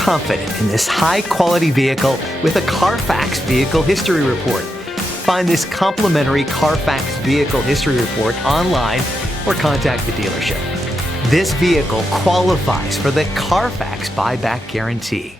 confident in this high-quality vehicle with a Carfax Vehicle History Report. Find this complimentary Carfax Vehicle History Report online or contact the dealership. This vehicle qualifies for the Carfax Buyback Guarantee.